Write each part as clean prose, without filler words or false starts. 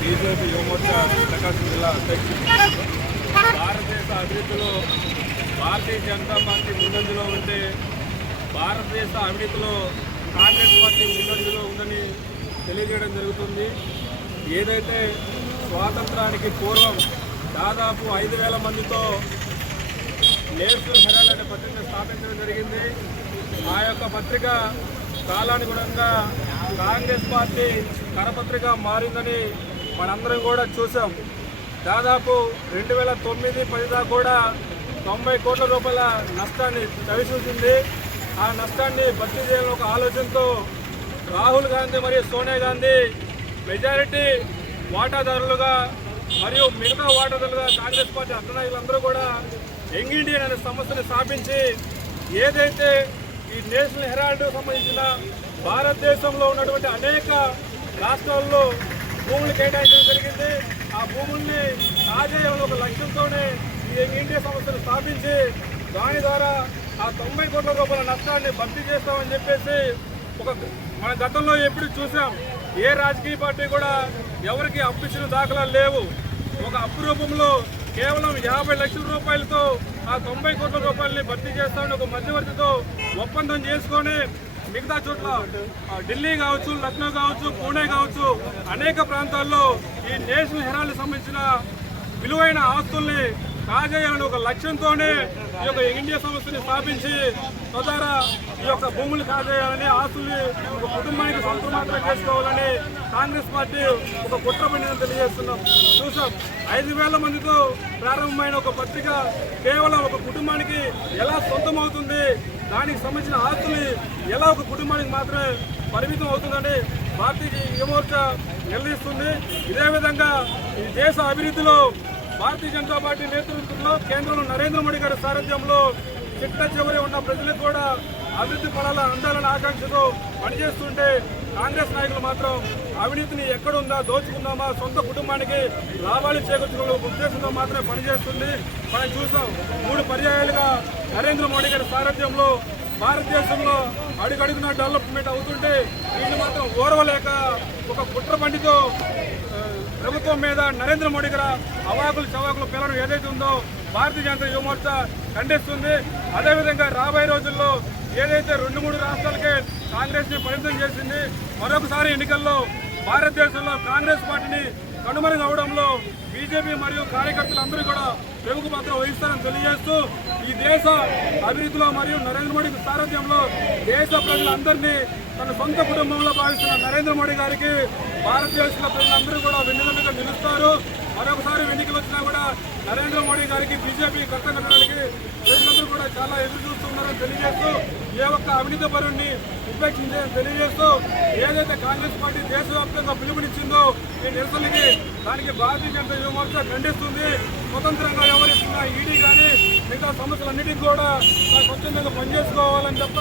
BJP Yuva Morcha ప్రకాశం జిల్లా అధ్యక్షుడు. భారతదేశ అభివృద్ధిలో భారతీయ జనతా పార్టీ ముందంజలో ఉంటే భారతదేశ అవినీతిలో కాంగ్రెస్ పార్టీ ముందంజలో ఉందని తెలియజేయడం జరుగుతుంది. ఏదైతే స్వాతంత్రానికి పూర్వం దాదాపు 5,000 మందితో నేషనల్ హెరాల్డ్ అనే పత్రిక స్థాపించడం జరిగింది. ఆ యొక్క పత్రిక కాలానుగుణంగా కాంగ్రెస్ పార్టీ కరపత్రిక మారిందని మనందరం కూడా చూసాం. దాదాపు 2009-10 దాకా కూడా 90 కోట్ల రూపాయల నష్టాన్ని చవిచూసింది. ఆ నష్టాన్ని భర్తీ చేయాలని ఒక ఆలోచనతో రాహుల్ గాంధీ మరియు సోనియా గాంధీ మెజారిటీ వాటాదారులుగా మరియు మిగతా వాటాదారులుగా కాంగ్రెస్ పార్టీ అగ్రనాయకులందరూ కూడా యంగ్ ఇండియన్ అనే సంస్థని స్థాపించి ఏదైతే ఈ నేషనల్ హెరాల్డ్ సంబంధించిన భారతదేశంలో ఉన్నటువంటి అనేక రాష్ట్రాల్లో భూములు కేటాయించడం జరిగింది. ఆ భూముల్ని కాజేయాలని ఒక లక్ష్యంతోనే ఈ యంగ్ ఇండియా సంస్థను స్థాపించి దాని ద్వారా ఆ 90 కోట్ల రూపాయల నష్టాన్ని భర్తీ చేస్తామని చెప్పేసి మన గతంలో ఎప్పుడు చూసాం. ఏ రాజకీయ పార్టీ కూడా ఎవరికి అప్పు ఇచ్చిన దాఖలాలు లేవు. ఒక అప్పు రూపంలో కేవలం 50 లక్షల రూపాయలతో ఆ 90 కోట్ల రూపాయలని భర్తీ చేస్తామని ఒక మధ్యవర్తితో ఒప్పందం చేసుకొని మిగతా చోట్ల ఢిల్లీ కావచ్చు, లక్నో కావచ్చు, పూణే కావచ్చు అనేక ప్రాంతాల్లో ఈ నేషనల్ హెరాల్డ్ సంబంధించిన విలువైన ఆస్తుల్ని కాజేయాలని ఒక లక్ష్యంతోనే ఈ యొక్క ఇండియా సంస్థని స్థాపించి తద్వారా ఈ యొక్క భూములు కాజేయాలని, ఆస్తుల్ని ఒక కుటుంబానికి సొంతం మాత్రం చేసుకోవాలని కాంగ్రెస్ పార్టీ ఒక కుట్ర పనిని తెలియజేస్తున్నాం. చూసాం 5,000 మందితో ప్రారంభమైన ఒక పత్రిక కేవలం ఒక కుటుంబానికి ఎలా సొంతం అవుతుంది, దానికి సంబంధించిన ఆస్తులు ఎలా ఒక కుటుంబానికి మాత్రమే పరిమితం అవుతుందని భారతీయ యువమోర్చా నిర్ణయిస్తుంది. ఇదే విధంగా ఈ దేశ అభివృద్ధిలో భారతీయ జనతా పార్టీ నేతృత్వంలో కేంద్రంలో నరేంద్ర మోడీ గారి సారథ్యంలో చిట్ట చివరి ఉన్న ప్రజలకు కూడా అభివృద్ధి ఫలాలు అందాలని ఆకాంక్షతో పనిచేస్తుంటే కాంగ్రెస్ నాయకులు మాత్రం అవినీతిని ఎక్కడుందా దోచుకుందామా, సొంత కుటుంబానికి లాభాలు చేకూర్చుకునే ఉద్దేశంతో మాత్రమే పనిచేస్తుంది. మనం చూసాం 3 పర్యాయాలుగా నరేంద్ర మోడీ గారి సారథ్యంలో భారతదేశంలో అడుగడుగున డెవలప్మెంట్ అవుతుంటే వీళ్ళు మాత్రం ఓర్వలేక ఒక కుట్ర బండితో ప్రభుత్వం మీద నరేంద్ర మోడీ గారు అవాకులు చవాకులు పిల్లలు ఏదైతే ఉందో భారతీయ జనతా యువమోర్చా ఖండిస్తుంది. అదేవిధంగా రాబోయే రోజుల్లో ఏదైతే 2-3 రాష్ట్రాలకే కాంగ్రెస్ ని పరిమితం చేసింది, మరొకసారి ఎన్నికల్లో భారతదేశంలో కాంగ్రెస్ పార్టీని కనుమరుగవడంలో బీజేపీ మరియు కార్యకర్తలందరూ కూడా ప్రముఖ పాత్ర వహిస్తారని తెలియజేస్తూ ఈ దేశ అభివృద్ధిలో మరియు నరేంద్ర మోడీ సారథ్యంలో దేశ ప్రజలందరినీ తన సొంత కుటుంబంలో భావిస్తున్న నరేంద్ర మోడీ గారికి భారతదేశంలో ప్రజలందరూ కూడా వెన్నుదన్నుగా నిలుస్తారు. మరొకసారి ఎన్నికలు వచ్చినా కూడా నరేంద్ర మోడీ గారికి బీజేపీ కట్టడానికి ప్రజలందరూ కూడా చాలా ఎదురు చూస్తున్నారని తెలియజేస్తూ ఏ ఒక్క అవినీతి పరుణ్ణి ఉపేక్షించారని తెలియజేస్తూ ఏదైతే కాంగ్రెస్ పార్టీ దేశవ్యాప్తంగా పిలుపునిచ్చిందో ఈ నిరసనకి దానికి భారతీయ జనతా యువమోర్చా ఖండిస్తుంది. స్వతంత్రంగా వ్యవహరిస్తున్న ఈడీ కానీ మిగతా సమస్యలన్నిటికీ కూడా స్వచ్ఛందంగా పనిచేసుకోవాలని తప్ప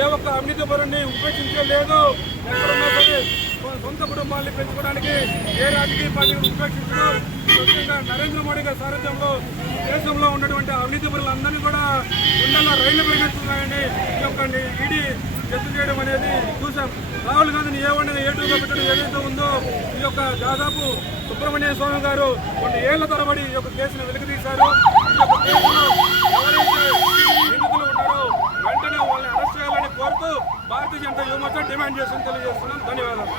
ఏ ఒక్క అవినీతి పరుణ్ణి ఉపేక్షించలేదు. ఎక్కడున్నా సరే సొంత కుటుంబాన్ని పెంచుకోవడానికి ఏ రాజకీయ పార్టీని ఉపేక్షించడం ముఖ్యంగా నరేంద్ర మోడీ గారి సారథ్యంలో దేశంలో ఉన్నటువంటి అవినీతి పరులందరినీ కూడా గుండెల్లో రైళ్లు పరిగెత్తున్నాయని ఈ యొక్క ఈడీ జప్తు చేయడం అనేది చూసాం. రాహుల్ గాంధీని ఏ1 ఏ2గా పెట్టడం ఏదైతే ఉందో ఈ యొక్క దాదాపు సుబ్రహ్మణ్య స్వామి గారు కొన్ని ఏళ్ల తరబడి ఈ యొక్క కేసును వెలికితీశారు. ఈ యొక్క కేసులో ఎవరైతే నిందితులు ఉన్నారో వెంటనే వాళ్ళని అరెస్ట్ చేయాలని కోరుతూ భారతీయ జనతా యువమోర్చా డిమాండ్ చేస్తుందని తెలియజేస్తున్నాం. ధన్యవాదాలు.